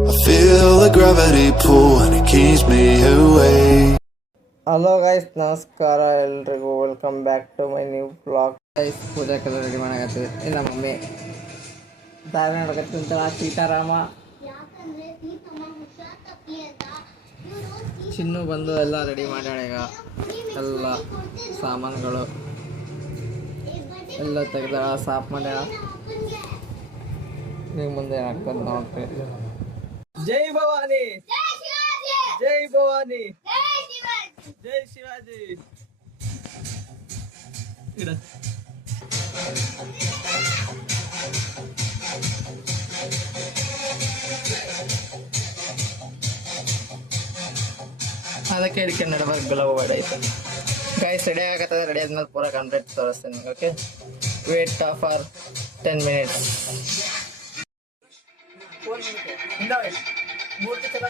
I feel the gravity pull and it keeps me away. Hello guys, ನಮಸ್ಕಾರ ಎಲ್ರಿಗೂ. Welcome back to my new blog. Guys, ಪೂಜಾಕ್ಕೆಲ್ಲ ready ಮಾಡಕತ್ತೀವಿ. ಇಲ್ಲ mummy ದಾರಿ ನೋಡಕತ್ತಿಂತ ಸೀತಾರಾಮ ಚಿನ್ನು ಬಂದು ಎಲ್ಲ ರೆಡಿ ಮಾಡ್ಯಾಳ. ಈಗ ಎಲ್ಲ ಸಾಮಾನುಗಳು ಎಲ್ಲ ತೆಗ್ದಾಳ, ಸಾಫ್ ಮಾಡ್ಯಾಳ. ಈಗ ಮುಂದೆ ಏನಾಗ್ತದೆ ನೋಡ್ರಿ. ಜೈ ಭವಾನಿ, ಜೈ ಭವಾನಿ, ಜೈ ಶಿವಾಜಿ. ಇಡ ಅದಕ್ಕೆ ಇದಕ್ಕೆ ನಡಬಾರ್ದು ಗುಲಾಬ್ ಬೇಡ ಆಯ್ತು. ಗೈಸ್ ರೆಡಿ ಆಗತ್ತದ. ರೆಡಿ ಆದ್ಮೇಲೆ ಪೂರ ಕಂಪ್ಲೀಟ್ ತೋರಿಸ್ತೀನಿ ನಿಮಗೆ. Okay, wait for 10 minutes. Murthy ಚಲೋ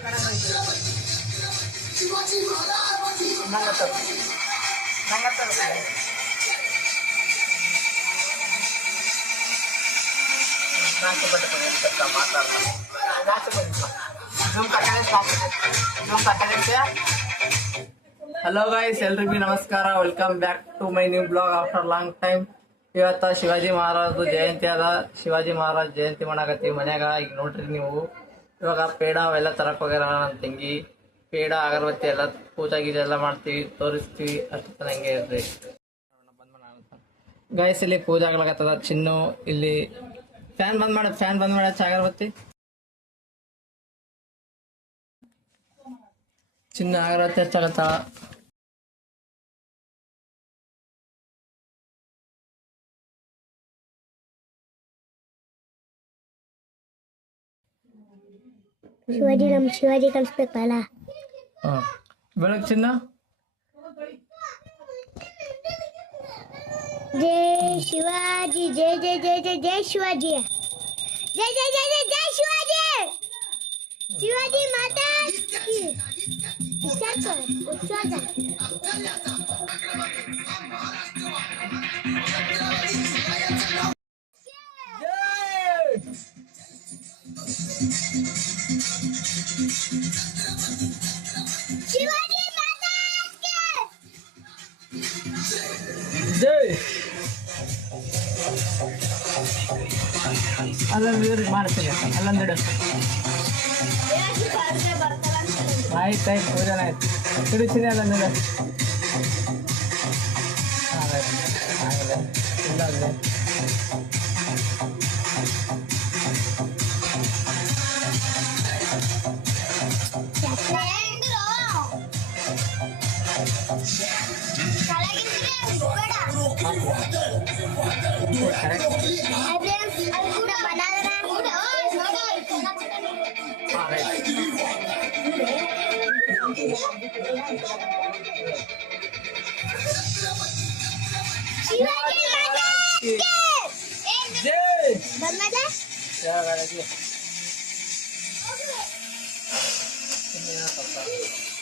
ಹಲೋ ಗೈಸ್, ಎಲ್ರಿಗೂ ನಮಸ್ಕಾರ. Welcome back to my new blog after long time. ಇವತ್ತ ಶಿವಾಜಿ ಮಹಾರಾಜ್ ಜಯಂತಿ ಅದ. ಶಿವಾಜಿ ಮಹಾರಾಜ್ ಜಯಂತಿ ಮಾಡಾಕತ್ತೀವಿ ಮನ್ಯಾಗ. ಈಗ ನೋಡ್ರಿ ನೀವು, ಇವಾಗ ಪೇಡ ಅವೆಲ್ಲ ತರಕ್ ಹೋಗ್ಯಾರ ನನ್ನ ತಂಗಿ. ಪೇಡ ಅಗರಬತ್ತಿ ಎಲ್ಲ ಪೂಜಾ ಗೀಜೆ ಎಲ್ಲ ಮಾಡ್ತೀವಿ, ತೋರಿಸ್ತೀವಿ. ಅಷ್ಟು ಹಂಗೆ ಇರ್ರಿ ಗೈಸ್. ಇಲ್ಲಿ ಪೂಜೆ ಆಗ್ಲಾಕತ್ತದ. ಚಿನ್ನು ಇಲ್ಲಿ ಫ್ಯಾನ್ ಬಂದ್ ಮಾಡ ಅಗರಬತ್ತಿ. ಚಿನ್ನ ಅಗರಬತ್ತಿ ಹಚ್ಚಾಗತ್ತ. ಶಿವಾಜಿ ಕಲಿಸ್ಬೇಕಲ್ಲ. ಬೆಳಗ್ ಚಿನ್ನ. ಜೈ ಶಿವಾಜಿ, ಜೈ ಜೈ ಜೈ ಜೈ ಜೈ ಶಿವಾಜಿ, ಜೈ ಜೈ ಜೈ ಜೈ ಜೈ ಶಿವಾಜಿ, ಶಿವಾಜಿ ಮಾತಾ ಕಿ ಉತ್ಸಾಹ. ಶಿವಾಜಿ ಮಾತಾ ಕಿ ಜೈ. ಅಲ್ಲೊಂದು ಮಾಡ್ತೀನಿ, ಅಲ್ಲೊಂದಿಡು. ಆಯ್ತು ಪೂಜೆ ಆಯ್ತು. ತಿರುಚಿನಿ ಅಲ್ಲೊಂದಿಡು. ಆಗಲ್ಲ ಇಲ್ಲ ಅಲ್ಲೇ.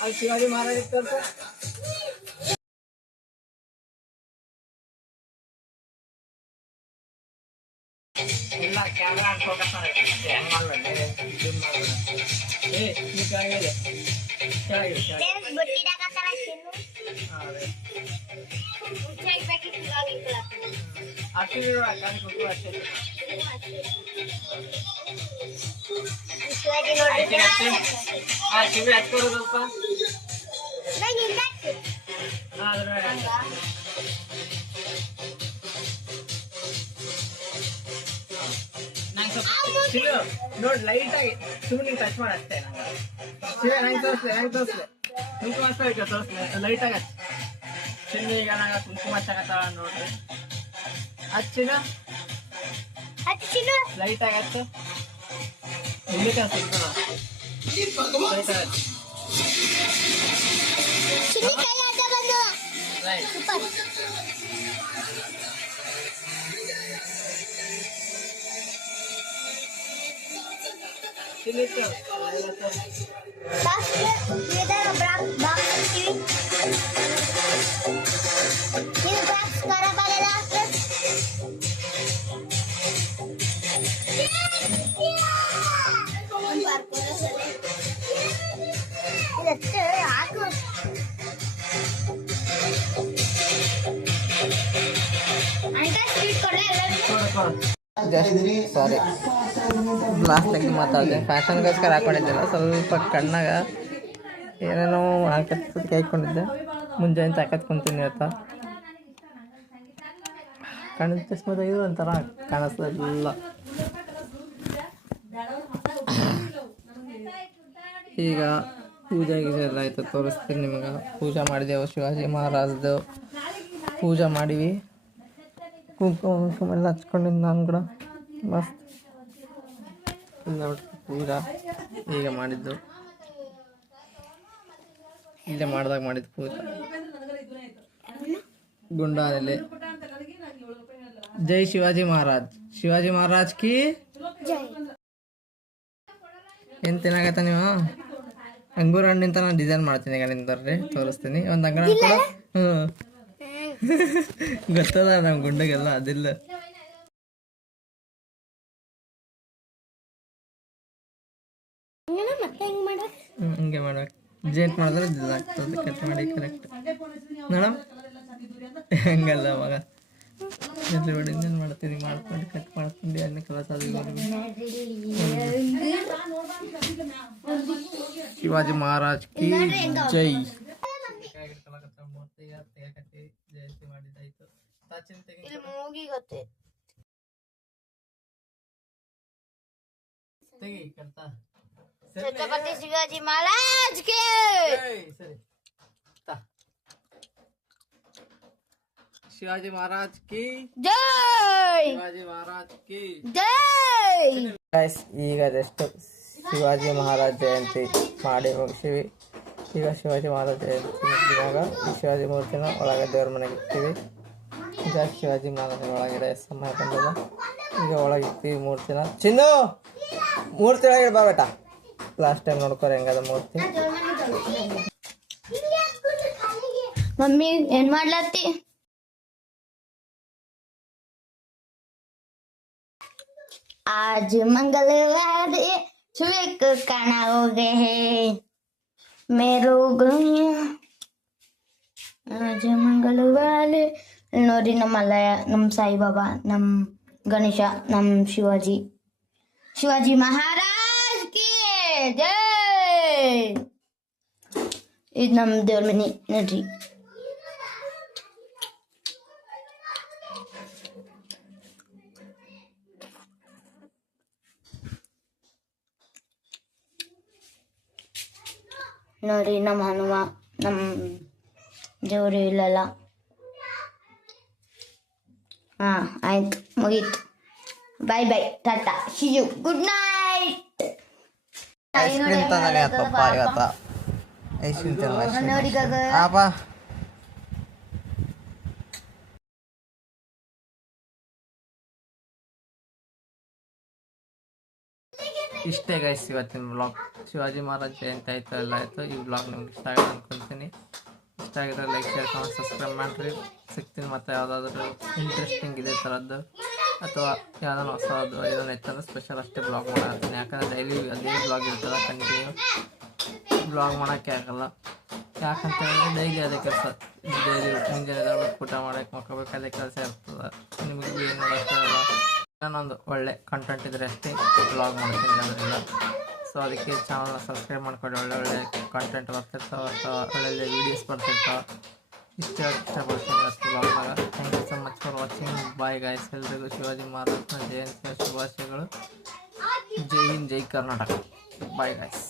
ಅಲ್ಲಿ ಶಿವಾಜಿ ಮಹಾರಾಜ್ ಇರ್ತಾರೆ. ಇಲ್ಲ ಕ್ಯಾಮ್ರಾ ಫೋಕಸ್ ಮಾಡಬೇಕು. ಹೆಂಗ್ ಮಾಡ್ಬೇಡ, ಜೂಮ್ ಮಾಡ್ಬೇಡ. ನೀ ಕೆಳಗಿದೆ ಕಿವಿ ಹಚ್ಕೊಡು ಸ್ವಲ್ಪ. ನೋಡಿ ಲೈಟ್ ಆಗಿ ಸುಮ್ಮನೆ ಟಚ್ ಮಾಡಿ ಅಷ್ಟೇ. ನಂಗೆ ತೋರಿಸ್ಲೆ ಕುಂಕುಮ ಹಚ್ಬೇಕು, ತೋರಿಸ್ಲೆ ಲೈಟ್ ಆಗಿ ಹಚ್ಚಿ. ಚಿನ್ನ ಈಗ ನಂಗೆ ಕುಂಕುಮ ಹಚ್ಚಕತ್ತಾಳ ನೋಡ್ರಿ. ಹಚ್ಚಿನ ಲೈಟ್ ಆಗಿ ಹಚ್ಚು. ಇಲ್ಲಿ ಸಿಗ್ತದ ಲೈಟ್ ಆಗಿ ಹಾಕು ಜಸ್ಟ್ ಸಾರಿ ಲಾಸ್ಟ್ ತೆಗೆದು ಮಾತಾಡಿದೆ ಫ್ಯಾಷನ್ಗೋಸ್ಕರ ಹಾಕೊಂಡಿದ್ದೆಲ್ಲ ಸ್ವಲ್ಪ ಕಣ್ಣಾಗ ಏನೇನೋ ಹಾಕಿ ಹಾಕೊಂಡಿದ್ದೆ ಮುಂಜಾನೆ ತಾಕತ್ ಕುಂತೀನಿ ಇವತ್ತ ಕಣ್ಣಿನ ಚಸ್ಮ ತೆಗೆದು ಒಂಥರ ಕಾಣಿಸ್ಲಿಲ್ಲ. ಈಗ ಪೂಜೆ ಗೀಜೆ ಎಲ್ಲ ಆಯ್ತು, ತೋರಿಸ್ತೀನಿ ನಿಮ್ಗೆ. ಪೂಜೆ ಮಾಡಿದೆವು, ಶಿವಾಜಿ ಮಹಾರಾಜ್ದು ಪೂಜೆ ಮಾಡಿವಿ. ಕುಂಕುಮ ಎಲ್ಲ ಹಚ್ಕೊಂಡಿದ್ದು ನಾನು ಕೂಡ ಮಸ್ತ್ ಪೂಜಾ ಈಗ ಮಾಡಿದ್ದು, ಇಲ್ಲೇ ಮಾಡಿದಾಗ ಮಾಡಿದ್ದು ಪೂಜೆ ಗುಂಡಾರಲ್ಲಿ. ಜೈ ಶಿವಾಜಿ ಮಹಾರಾಜ್, ಶಿವಾಜಿ ಮಹಾರಾಜ್ ಕಿ. ಏನು ತಿನ್ನಾಗತ್ತ ನೀವು? ಅಂಗೂರ ಹಣ್ಣಿಂತ ನಾನು ಡಿಸೈನ್ ಮಾಡ್ತೀನಿ ಈಗ ನಿಂತರ್ರಿ, ತೋರಿಸ್ತೀನಿ. ಒಂದು ಅಂಗಡ ಕೂಡ ಗೊತ್ತದ ನಮ್ಮ ಗುಂಡಗೆಲ್ಲ ಅದಿಲ್ಲ. ಹಿಂಗೆ ಮಾಡ್ಬೇಕು, ಜೇಂಟ್ ಮಾಡಿದ್ರೆ ಇದಾಗ್ತದೆ. ಕಟ್ ಮಾಡಿ ಕರೆಕ್ಟ್ ಮೇಡಮ್, ಹಂಗಲ್ಲ ಮಗ. ಇನ್ನೇನು ಮಾಡ್ತೀನಿ, ಮಾಡ್ಕೊಂಡು ಕಟ್ ಮಾಡ್ಕೊಂಡು ಅನ್ನ ಕೆಲಸ. ಶಿವಾಜಿ ಮಹಾರಾಜ್ ಕಿ ಜೈ. ಜಯಂತಿ ಮಾಡಿದ್ದಾಯ್ತು. ಛತ್ರಪತಿ ಶಿವಾಜಿ ಮಹಾರಾಜ್ ಗೆ ಸರಿ. ಶಿವಾಜಿ ಮಹಾರಾಜ್ ಕಿ ಜೈ, ಶಿವಾಜಿ ಮಹಾರಾಜ್ ಕಿ ಜೈ. ಈಗ ಜಸ್ಟ್ ಶಿವಾಜಿ ಮಹಾರಾಜ್ ಜಯಂತಿ ಮಾಡಿ ಮುಗಿಸಿವಿ. ಈಗ ಶಿವಾಜಿ ಮಹಾರಾಜ್ ಜಯಂತಿ ಮುಗಿದಾಗ ಈ ಶಿವಾಜಿ ಮೂರ್ತಿನ ಒಳಗೆ ದೇವ್ರ ಮನೆಗೆ ಇರ್ತೀವಿ. ಈಗ ಶಿವಾಜಿ ಮಹಾರಾಜನ ಒಳಗಡೆ ಸಮಯ ಬಂದದ, ಈಗ ಒಳಗಿರ್ತೀವಿ ಮೂರ್ತಿನ. ಚಿನ್ನು ಮೂರ್ತಿ ಒಳಗಡೆ ಬಾ ಬೇಟ. ಲಾಸ್ಟ್ ಟೈಮ್ ನೋಡ್ಕೊರಿ ಹೆಂಗದ ಮೂರ್ತಿ. ಮಮ್ಮಿ ಏನ್ ಮಾಡ್ಲತ್ತಿ? आज मंगलवार सुबह को खाना हो गए हैं मेरो गया. आज ಮಂಗಳವಾರ ನೋಡಿ, ನಮ್ಮ ಮಲ್ಲಯ್ಯ, ನಮ್ಮ ಸಾಯಿಬಾಬಾ, ನಮ್ಮ ಗಣೇಶ, ನಮ್ಮ ಶಿವಾಜಿ ಮಹಾರಾಜ್ ಕಿ ಜೈ. ಇದು ನಮ್ಮ ದೇವ್ರ ಮನೆ ನೋಡ್ರಿ. ನೋಡಿ ನಮ್ಮ ಹನುಮ, ನಮ್ಮ ಜೋರಿ ಇಲ್ಲಲ್ಲ. ಆಯ್ತು, ಮುಗೀತು. Bye bye, tata, see you, good night. Ice cream ತಂದಾನೆ ಪಪ್ಪ ಇವತ್ತ. ಐಸ್ ಕ್ರೀಮ್ ನೋಡಿ ಇಷ್ಟೇ ಗೈಸ್ ಇವತ್ತಿನ ಬ್ಲಾಗ್. ಶಿವಾಜಿ ಮಹಾರಾಜ್ ಜಯಂತಿ ಆಯಿತು, ಎಲ್ಲ ಆಯಿತು. ಈ ಬ್ಲಾಗ್ ನಿಮ್ಗೆ ಇಷ್ಟ ಆಗಿದೆ ಅಂದ್ಕೊಳ್ತೀನಿ. ಇಷ್ಟ ಆಗಿದ್ರೆ ಲೈಕ್, ಶೇರ್, ಕಮೆಂಟ್, ಸಬ್ಸ್ಕ್ರೈಬ್ ಮಾಡಿರಿ. ಸಿಗ್ತೀನಿ ಮತ್ತು ಯಾವುದಾದ್ರೂ ಇಂಟ್ರೆಸ್ಟಿಂಗ್ ಇದೆ ಥರದ್ದು ಅಥವಾ ಯಾವುದಾದ್ರು ಹೊಸದು ಏನೋ ಇರ್ತದೆ ಸ್ಪೆಷಲ್ ಅಷ್ಟೇ ಬ್ಲಾಗ್ ಮಾಡ್ತೀನಿ. ಯಾಕಂದರೆ ಡೈಲಿ ಅದೇ ಬ್ಲಾಗ್ ಇರ್ತದೆ, ಕಂಟಿನ್ಯೂ ಬ್ಲಾಗ್ ಮಾಡೋಕ್ಕೆ ಆಗಲ್ಲ. ಯಾಕಂತ ಹೇಳಿದ್ರೆ ಡೈಲಿ ಅದೇ ಕೆಲಸ. ಡೈಲಿ ಮುಂಜಾನೆ ಊಟ ಮಾಡೋಕ್ಕೆ ಮಕ್ಕೋಬೇಕು, ಅದೇ ಕೆಲಸ ಇರ್ತದೆ. ನಿಮಗೆ ಏನು ನೋಡೋಕ್ಕಾಗಲ್ಲ. ನಾನೊಂದು ಒಳ್ಳೆ ಕಂಟೆಂಟ್ ಇದ್ದರೆ ಅಷ್ಟೇ ಬ್ಲಾಗ್ ಮಾಡ್ತೀನಿ, ಅದರಿಂದ. ಸೊ ಅದಕ್ಕೆ ಚಾನಲ್ನ ಸಬ್ಸ್ಕ್ರೈಬ್ ಮಾಡ್ಕೊಂಡು ಒಳ್ಳೆ ಕಂಟೆಂಟ್ ಬರ್ತಿರ್ತಾವೆ ಅಥವಾ ಒಳ್ಳೆ ವೀಡಿಯೋಸ್ ಬರ್ತಿರ್ತಾವೆ. ಇಷ್ಟಪಡ್ತೀನಿ ಇವತ್ತು ಬ್ಲಾಗ್ನಾಗ. Thank you so much for watching. Bye guys. ಎಲ್ರಿಗೂ ಶಿವಾಜಿ ಮಹಾರಾಜನ ಜಯಂತಿಯ ಶುಭಾಶಯಗಳು. ಜೈ ಹಿಂದ್, ಜೈ ಕರ್ನಾಟಕ. Bye guys.